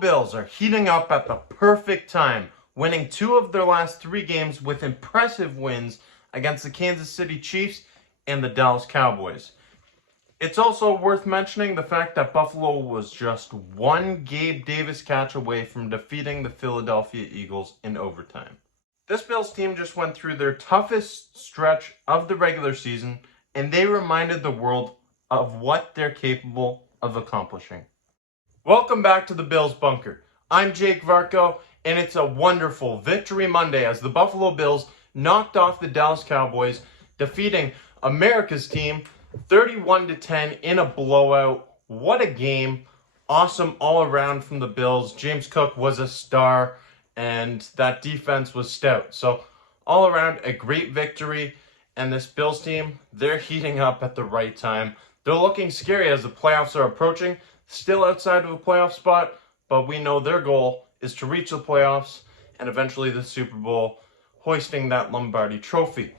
Bills are heating up at the perfect time, winning 2 of their last 3 games with impressive wins against the Kansas City Chiefs and the Dallas Cowboys. It's also worth mentioning the fact that Buffalo was just one Gabe Davis catch away from defeating the Philadelphia Eagles in overtime. This Bills team just went through their toughest stretch of the regular season, and they reminded the world of what they're capable of accomplishing. Welcome back to the Bills Bunker. I'm Jake Varco, and it's a wonderful Victory Monday as the Buffalo Bills knocked off the Dallas Cowboys, defeating America's team 31-10 in a blowout. What a game. Awesome all around from the Bills. James Cook was a star, and that defense was stout. So all around, a great victory. And this Bills team, they're heating up at the right time. They're looking scary as the playoffs are approaching. Still outside of a playoff spot, but we know their goal is to reach the playoffs and eventually the Super Bowl, hoisting that Lombardi trophy.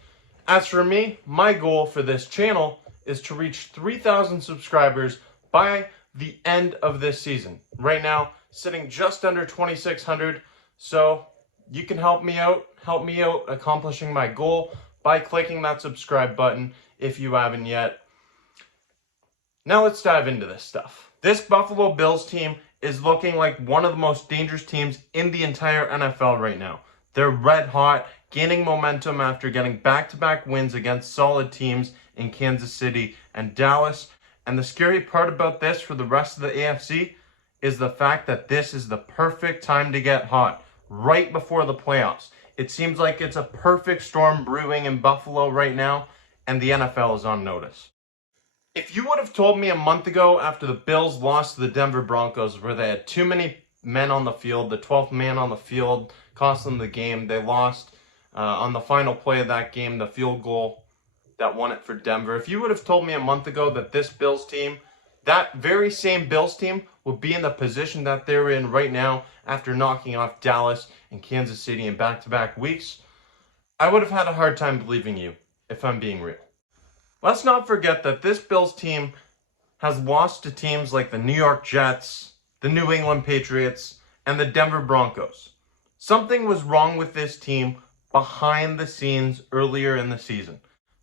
As for me, my goal for this channel is to reach 3,000 subscribers by the end of this season. Right now, sitting just under 2,600. So you can help me out accomplishing my goal by clicking that subscribe button if you haven't yet. Now let's dive into this stuff. This Buffalo Bills team is looking like one of the most dangerous teams in the entire NFL right now. They're red hot, gaining momentum after getting back-to-back wins against solid teams in Kansas City and Dallas. And the scary part about this for the rest of the AFC is the fact that this is the perfect time to get hot, right before the playoffs. It seems like it's a perfect storm brewing in Buffalo right now, and the NFL is on notice. If you would have told me a month ago after the Bills lost to the Denver Broncos where they had too many men on the field, the 12th man on the field cost them the game. They lost on the final play of that game, the field goal that won it for Denver. If you would have told me a month ago that this Bills team, that very same Bills team, would be in the position that they're in right now after knocking off Dallas and Kansas City in back-to-back weeks, I would have had a hard time believing you, if I'm being real. Let's not forget that this Bills team has lost to teams like the New York Jets, the New England Patriots, and the Denver Broncos. Something was wrong with this team behind the scenes earlier in the season.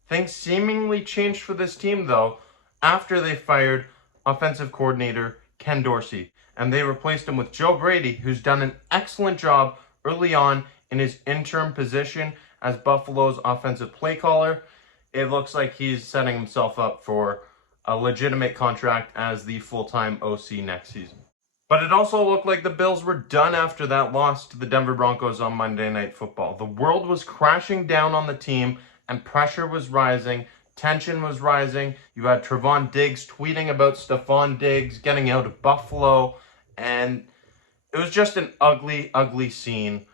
Things seemingly changed for this team, though, after they fired offensive coordinator Ken Dorsey, and they replaced him with Joe Brady, who's done an excellent job early on in his interim position as Buffalo's offensive play caller. It looks like he's setting himself up for a legitimate contract as the full-time OC next season. But it also looked like the Bills were done after that loss to the Denver Broncos on Monday Night Football. The world was crashing down on the team, and pressure was rising, tension was rising. You had Trevon Diggs tweeting about Stephon Diggs getting out of Buffalo, and it was just an ugly, ugly scene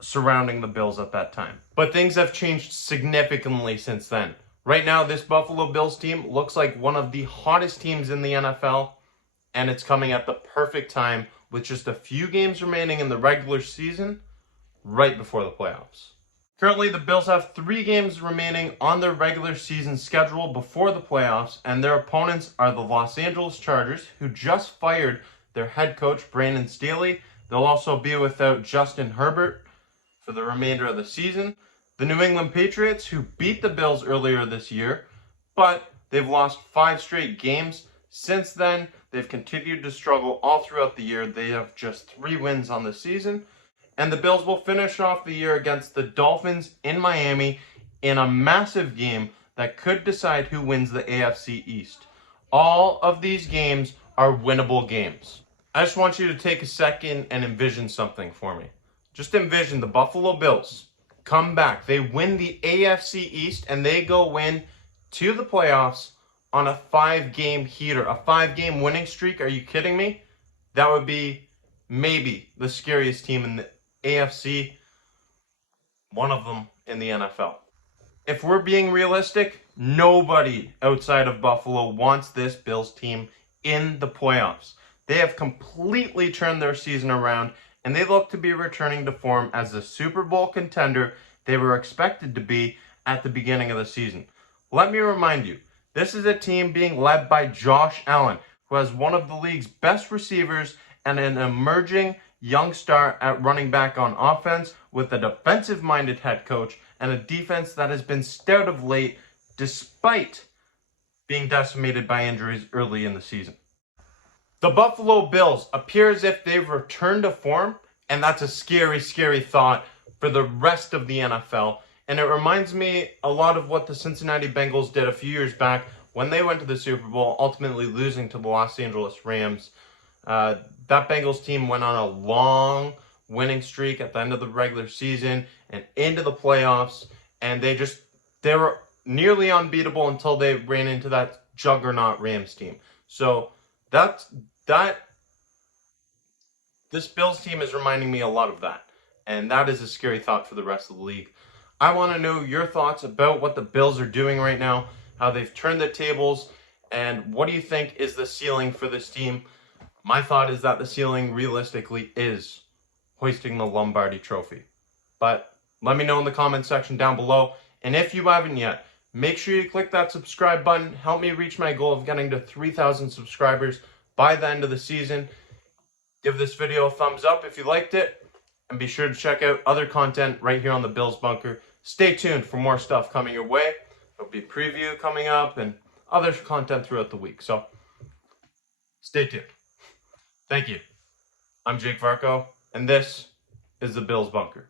surrounding the Bills at that time. But things have changed significantly since then. Right now, this Buffalo Bills team looks like one of the hottest teams in the NFL, and it's coming at the perfect time with just a few games remaining in the regular season, right before the playoffs. Currently, the Bills have 3 games remaining on their regular season schedule before the playoffs, and their opponents are the Los Angeles Chargers, who just fired their head coach, Brandon Staley. They'll also be without Justin Herbert for the remainder of the season. The New England Patriots, who beat the Bills earlier this year, but they've lost 5 straight games. Since then, they've continued to struggle all throughout the year. They have just 3 wins on the season. And the Bills will finish off the year against the Dolphins in Miami in a massive game that could decide who wins the AFC East. All of these games are winnable games. I just want you to take a second and envision something for me. Just envision the Buffalo Bills come back. They win the AFC East and they go win to the playoffs on a 5-game heater, a 5-game winning streak. Are you kidding me? That would be maybe the scariest team in the AFC, one of them in the NFL. If we're being realistic, nobody outside of Buffalo wants this Bills team in the playoffs. They have completely turned their season around, and they look to be returning to form as the Super Bowl contender they were expected to be at the beginning of the season. Let me remind you, this is a team being led by Josh Allen, who has one of the league's best receivers and an emerging young star at running back on offense with a defensive-minded head coach and a defense that has been stout of late despite being decimated by injuries early in the season. The Buffalo Bills appear as if they've returned to form, and that's a scary, scary thought for the rest of the NFL. And it reminds me a lot of what the Cincinnati Bengals did a few years back when they went to the Super Bowl, ultimately losing to the Los Angeles Rams. That Bengals team went on a long winning streak at the end of the regular season and into the playoffs, and they were nearly unbeatable until they ran into that juggernaut Rams team. So this Bills team is reminding me a lot of that, and that is a scary thought for the rest of the league. I want to know your thoughts about what the Bills are doing right now, how they've turned the tables, and what do you think is the ceiling for this team? My thought is that the ceiling realistically is hoisting the Lombardi Trophy. But let me know in the comment section down below. And if you haven't yet, make sure you click that subscribe button. Help me reach my goal of getting to 3,000 subscribers by the end of the season. Give this video a thumbs up if you liked it. And be sure to check out other content right here on the Bills Bunker. Stay tuned for more stuff coming your way. There'll be a preview coming up and other content throughout the week. So stay tuned. Thank you. I'm Jake Varco, and this is the Bills Bunker.